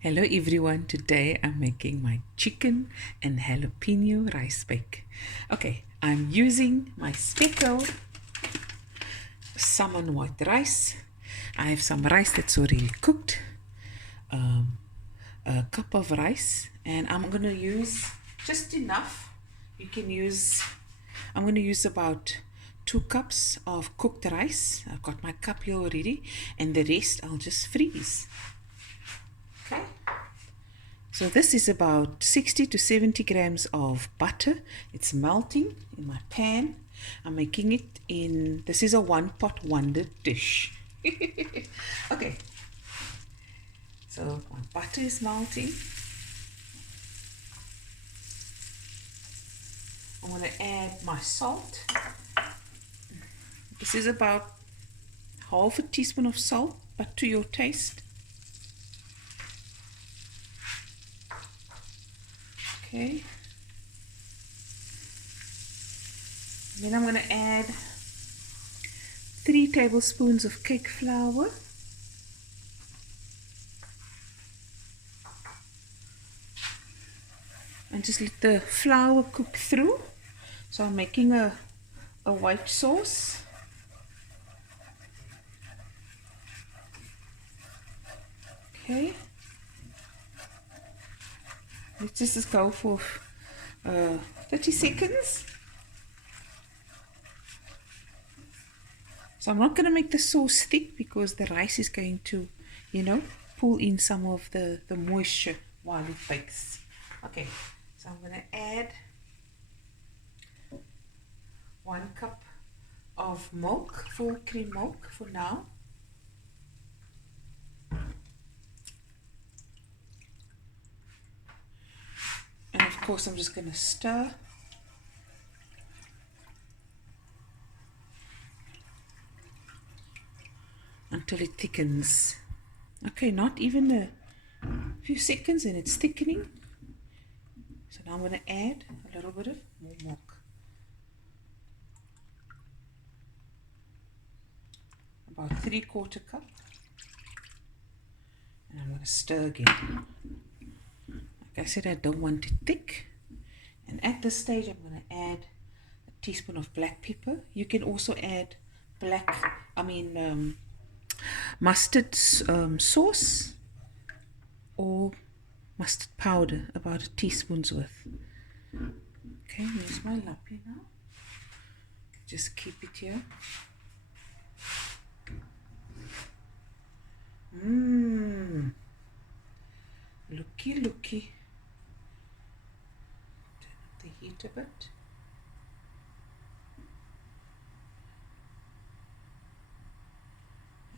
Hello everyone, today I'm making my chicken and jalapeno rice bake. Okay, I'm using my speckled salmon white rice. I have some rice that's already cooked, a cup of rice, and I'm going to use just enough. I'm going to use about 2 cups of cooked rice. I've got my cup here already, and the rest I'll just freeze. Okay. So this is about 60 to 70 grams of butter. It's melting in my pan. I'm making it in, this is a one pot wonder dish. Okay, so my butter is melting. I'm going to add my salt. This is about half a teaspoon of salt, but to your taste. Okay. Then I'm going to add 3 tablespoons of cake flour. And just let the flour cook through. So I'm making a white sauce. Okay. Let's just go for 30 seconds. So I'm not going to make the sauce thick because the rice is going to, pull in some of the moisture while it bakes. Okay, so I'm going to add 1 cup of milk, full cream milk for now. And of course I'm just going to stir. Until it thickens. Okay, not even a few seconds and it's thickening. So now I'm going to add a little bit of more milk. About 3/4 cup. And I'm going to stir again. Like I said, I don't want it thick. And at this stage, I'm going to add a teaspoon of black pepper. You can also add mustard sauce or mustard powder, about a teaspoon's worth. Okay, here's my lappy now. Just keep it here. Looky. Turn up the heat a bit.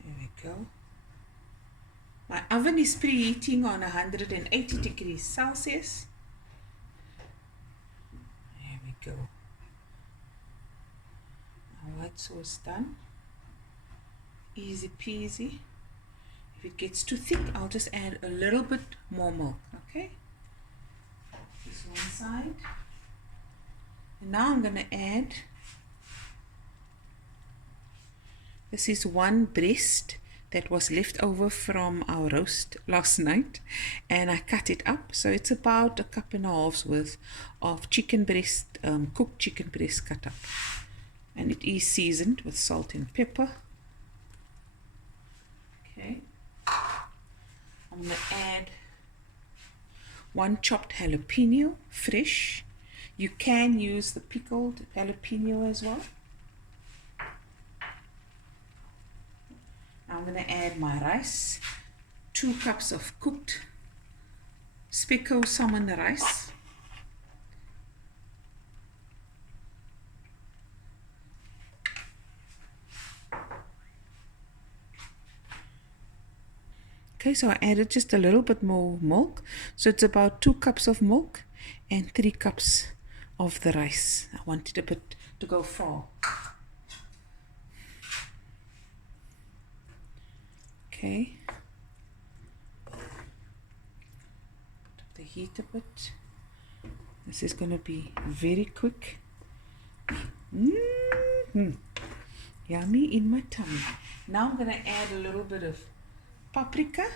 There we go. My oven is preheating on 180 degrees Celsius. There we go. My white sauce done. Easy peasy. If it gets too thick, I'll just add a little bit more milk. Okay. This one side. And now I'm going to add. This is 1 breast that was left over from our roast last night, and I cut it up, so it's about 1.5 cups worth of chicken breast, cooked chicken breast cut up, and it is seasoned with salt and pepper. Okay, I'm going to add 1 chopped jalapeno, fresh. You can use the pickled jalapeno as well. I'm going to add my rice, 2 cups of cooked speckled salmon rice. Okay, so I added just a little bit more milk. So it's about 2 cups of milk and 3 cups of the rice. I wanted a bit to go far. Okay. Put up the heat a bit. This is going to be very quick. Yummy in my tummy. Now I'm going to add a little bit of paprika.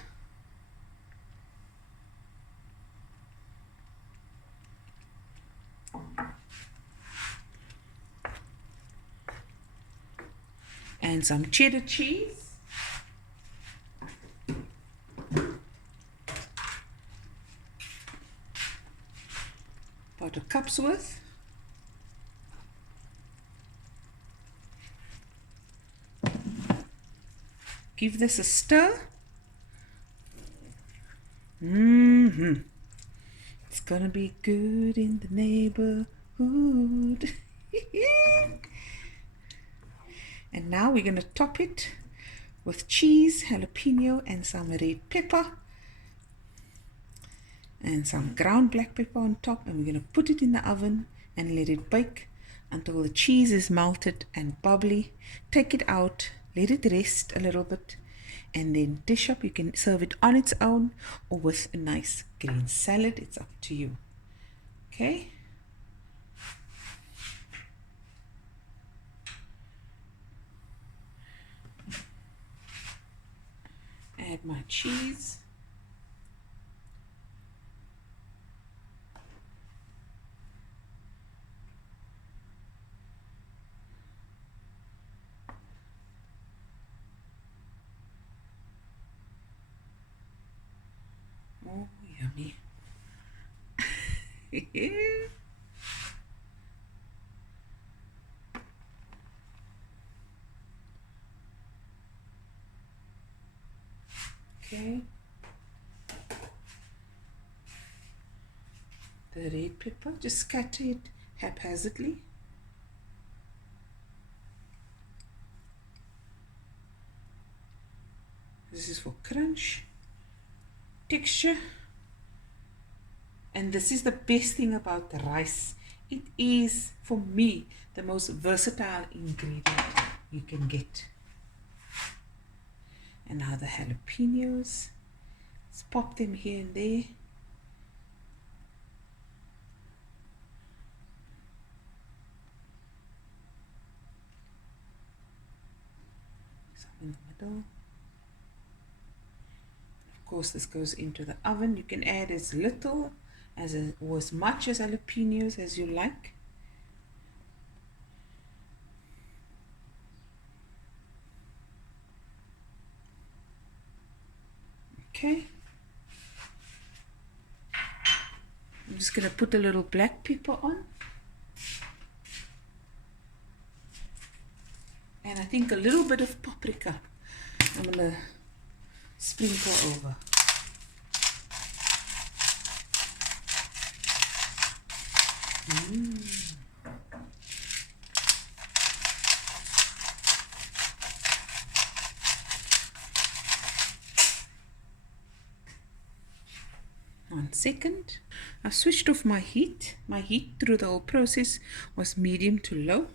and some cheddar cheese. About a cup's worth. Give this a stir. It's gonna be good in the neighborhood. And now we're gonna top it with cheese, jalapeno, and some red pepper. And some ground black pepper on top. And we're gonna put it in the oven and let it bake until the cheese is melted and bubbly. Take it out, let it rest a little bit, and then dish up. You can serve it on its own or with a nice green salad. It's up to you. Okay. Add my cheese. Oh, yummy. Okay. The red pepper, just scatter it haphazardly. This is for crunch, texture. And this is the best thing about the rice. It is, for me, the most versatile ingredient you can get. And now the jalapenos. Let's pop them here and there. Some in the middle. Of course, this goes into the oven. You can add as little or as much as jalapenos as you like. Okay. I'm just going to put a little black pepper on. And I think a little bit of paprika I'm going to sprinkle over. One second. I switched off my heat. My heat through the whole process was medium to low.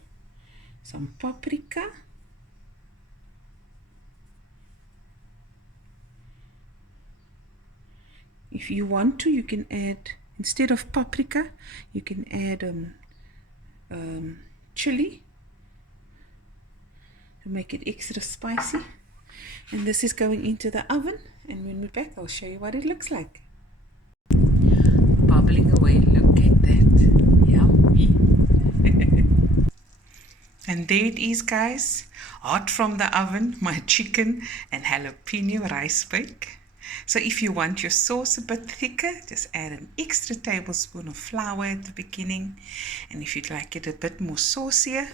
Some paprika. If you want to, you can add, instead of paprika, you can add chili to make it extra spicy. And this is going into the oven, and when we're back I'll show you what it looks like. Bubbling away, look at that. Yummy. And there it is, guys, hot from the oven, my chicken and jalapeno rice bake. So if you want your sauce a bit thicker, just add an extra tablespoon of flour at the beginning. And if you'd like it a bit more saucier,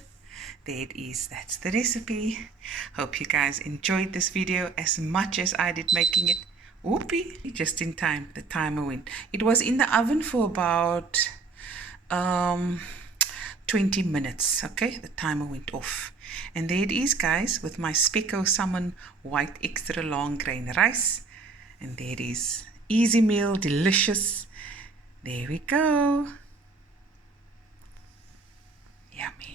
there it is. That's the recipe. Hope you guys enjoyed this video as much as I did making it. Whoopee! Just in time, the timer went. It was in the oven for about 20 minutes. Okay, the timer went off. And there it is, guys, with my Specco salmon white extra long grain rice. And there it is. Easy meal, delicious. There we go. Yummy.